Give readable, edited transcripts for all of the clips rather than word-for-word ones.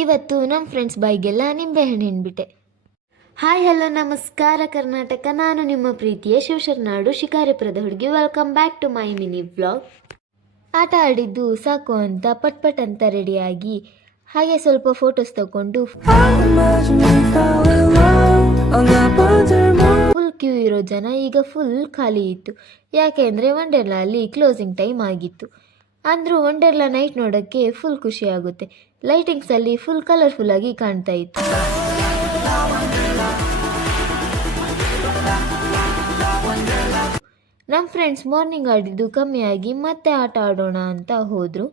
ಇವತ್ತು ನಮ್ಮ ಫ್ರೆಂಡ್ಸ್ ಬಾಯಿಗೆಲ್ಲ ನಿಂಬೆಹಣ್ಣು ಹಿಂಡ್ಬಿಟ್ಟೆ. ಹಾಯ್ ಹಲೋ ನಮಸ್ಕಾರ ಕರ್ನಾಟಕ, ನಾನು ನಿಮ್ಮ ಪ್ರೀತಿಯ ಶಿವಶರಣಾಡು ಶಿಕಾರಿಪುರದ ಹುಡುಗಿ. Welcome back to my mini vlog. ಆಟ ಆಡಿದ್ದು ಸಾಕು ಅಂತ ಪಟ್ ಅಂತ ರೆಡಿಯಾಗಿ ಹಾಗೆ ಸ್ವಲ್ಪ ಫೋಟೋಸ್ ತಗೊಂಡು ಫುಲ್ ಕ್ಯೂ ಇರೋ ಜನ ಈಗ ಫುಲ್ ಖಾಲಿ ಇತ್ತು. ಯಾಕೆಂದರೆ ವಂಡರ್ಲಲ್ಲಿ ಕ್ಲೋಸಿಂಗ್ ಟೈಮ್ ಆಗಿತ್ತು. ಅಂದರೂ ವಂಡರ್ಲಾ ನೈಟ್ ನೋಡೋಕ್ಕೆ ಫುಲ್ ಖುಷಿ ಆಗುತ್ತೆ. ಲೈಟಿಂಗ್ಸಲ್ಲಿ ಫುಲ್ ಕಲರ್ಫುಲ್ಲಾಗಿ ಕಾಣ್ತಾ ಇತ್ತು. ನಮ್ಮ ಫ್ರೆಂಡ್ಸ್ ಮಾರ್ನಿಂಗ್ ಆಡಿದ್ದು ಕಮ್ಮಿಯಾಗಿ ಮತ್ತೆ ಆಟ ಆಡೋಣ ಅಂತ ಹೋದರು.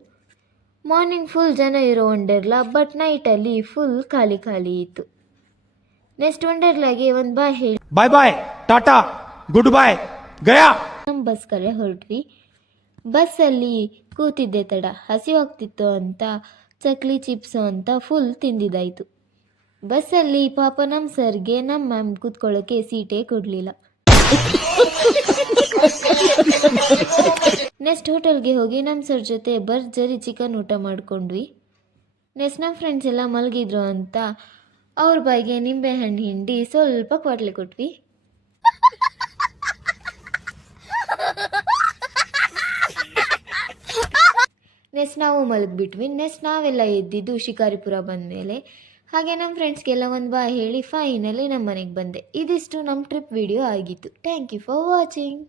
ಮಾರ್ನಿಂಗ್ ಫುಲ್ ಜನ ಇರೋ ವಂಡರ್ಲಾ, ಬಟ್ ನೈಟಲ್ಲಿ ಫುಲ್ ಖಾಲಿ ಇತ್ತು. ನೆಕ್ಸ್ಟ್ ವಂಡರ್ಲಾಗೆ ಒಂದು ಬಾಯ್ ಹೇಳಿ ಬಾಯ್ ಬಾಯ್ ಟಾಟಾ ಗುಡ್ ಬಾಯ್ ಗಯಾ ನಮ್ಮ ಬಸ್ ಕಡೆ ಹೊರಟ್ವಿ. ಬಸ್ಸಲ್ಲಿ ಕೂತಿದ್ದೆ ತಡ ಹಸಿವಾಗ್ತಿತ್ತು ಅಂತ ಚಕ್ಲಿ ಚಿಪ್ಸು ಅಂತ ಫುಲ್ ತಿಂದಿದ್ದಾಯಿತು. ಬಸ್ಸಲ್ಲಿ ಪಾಪ ನಮ್ಮ ಸರ್ಗೆ ನಮ್ಮ ಮ್ಯಾಮ್ ಕೂತ್ಕೊಳ್ಳೋಕ್ಕೆ ಸೀಟೇ ಕೊಡಲಿಲ್ಲ. ನೆಕ್ಸ್ಟ್ ಹೋಟೆಲ್ಗೆ ಹೋಗಿ ನಮ್ಮ ಸರ್ ಜೊತೆ ಭರ್ಜರಿ ಚಿಕನ್ ಊಟ ಮಾಡ್ಕೊಂಡ್ವಿ. ನೆಕ್ಸ್ಟ್ ನಮ್ಮ ಫ್ರೆಂಡ್ಸ್ ಎಲ್ಲ ಮಲಗಿದ್ರು ಅಂತ ಅವ್ರ ಬಾಯಿಗೆ ನಿಂಬೆಹಣ್ಣು ಹಿಂಡಿ ಸ್ವಲ್ಪ ಕ್ವಾಟ್ಲೆ ಕೊಟ್ವಿ. ನೆಕ್ಸ್ಟ್ ನಾವು ಮಲಗಿಬಿಟ್ವಿ. ನೆಕ್ಸ್ಟ್ ನಾವೆಲ್ಲ ಎದ್ದಿದ್ದು ಶಿಕಾರಿಪುರ ಬಂದಮೇಲೆ. ಹಾಗೆ ನಮ್ಮ ಫ್ರೆಂಡ್ಸ್ಗೆಲ್ಲ ಒಂದು ಬಾಯ್ ಹೇಳಿ ಫೈನಲಿ ನಮ್ಮ ಮನೆಗೆ ಬಂದೆ. ಇದಿಷ್ಟು ನಮ್ಮ ಟ್ರಿಪ್ ವಿಡಿಯೋ ಆಗಿತ್ತು. Thank you for watching.